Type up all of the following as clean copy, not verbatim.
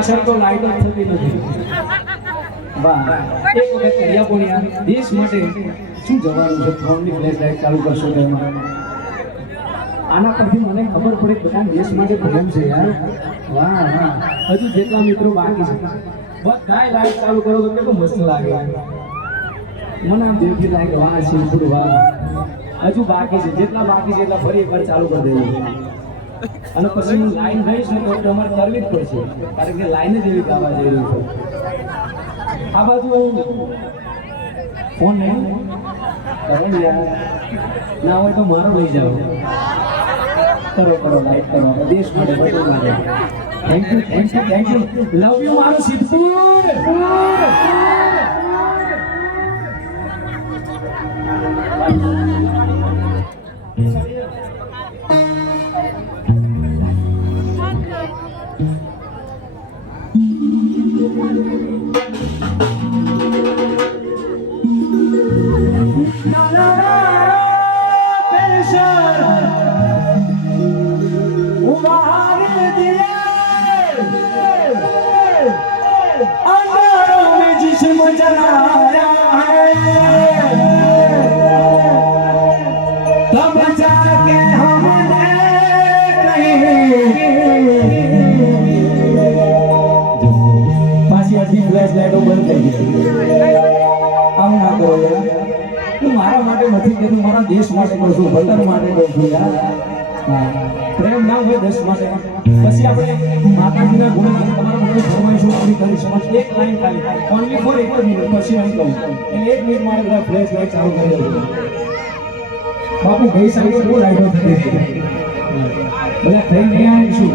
પાછળ તો લાઈટ જ થતી નથી. વાહ, એક વખત કર્યા પણ યાર દેશ માટે શું જવાનું છે? ફોનની ફ્લેશ લાઈટ ચાલુ કરશો તો આના પરથી મને ખબર પડી બધા દેશ માટે પ્રેમ છે યાર. વાહ વાહ, હજુ જેટલા મિત્રો બાકી છે બધા લાઈટ ચાલુ કરો તો કેટલું મસ્ત લાગે. મને આમ દેખી લાગે વાહ શિવપુર વાહ. હજુ બાકી છે, જેટલા બાકી છે એટલા ફરી એકવાર ચાલુ કરી દેવું. અને પછી લાઈન થઈશ ને તો તમારે કરવી જ પડશે, કારણ કે લાઈન જ એવી ગાવા જઈ રહી છે. આ બાજુ ફોન નહીં કરો ના હોય તો મારો લઈ જાઓ. કરો કરો લાઈટ કરો દેશ માટે બધું માટે. Thank you thank you thank you. Love you મારું સિદ્ધપુર. મારા માટે નથી કહેતું, મારા દેશ માટે કહું છું, વતન માટે કહું છું યાર. પ્રેમ ના હોય દેશ માટે પછી આપણે માતાજીના ગુણગાન તમારા બધા ફરમાઈશું પૂરી કરી શકો. એક લાઈન ખાલી ઓનલી ફોર એક જ મિનિટ પછી અહીં કહું એટલે 1 મિનિટ મારે બધા ફ્લેશ લાઈટ ચાલુ કરી દઉં. બાપુ ગઈ સાઈડ બહુ લાઈટો થતી હતી, બધા થઈ ગયા શું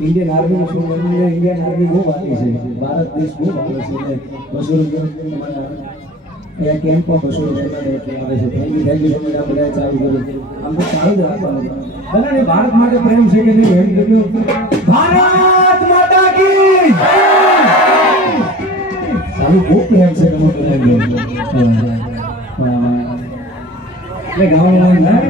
इंडियन आर्मी में શું બન્યું છે? ઇન્ડિયન આર્મી બહુ બાકી છે, ભારત દેશ બહુ બાકી છે. 200 રૂપિયા કેમ્પમાં 200 રૂપિયા એટલે આવે છે. થેન્ક યુ તમે આ બધા ચાલુ કર્યું. આમ તો ચાલુ જ રાખવાનું. બધાને ભારત માટે પ્રેમ છે કે નહીં? એમ કહ્યું ભારત માતા કી ચાલુ બહુ પ્રેમ છે તમે બધા એટલે ગાવાનું ના